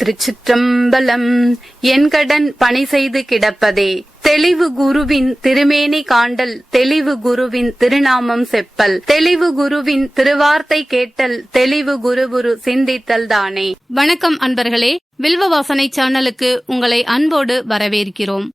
திருச்சிற்றம்பலம் என் கடன் பணி செய்து கிடப்பதே. தெளிவு குருவின் திருமேனி காண்டல் தெளிவு குருவின் திருநாமம் செப்பல் தெளிவு குருவின் திருவார்த்தை கேட்டல் தெளிவு குருகுரு சிந்தித்தல் தானே. வணக்கம் அன்பர்களே வில்வ வாசனை சேனலுக்கு உங்களை அன்போடு வரவேற்கிறோம்.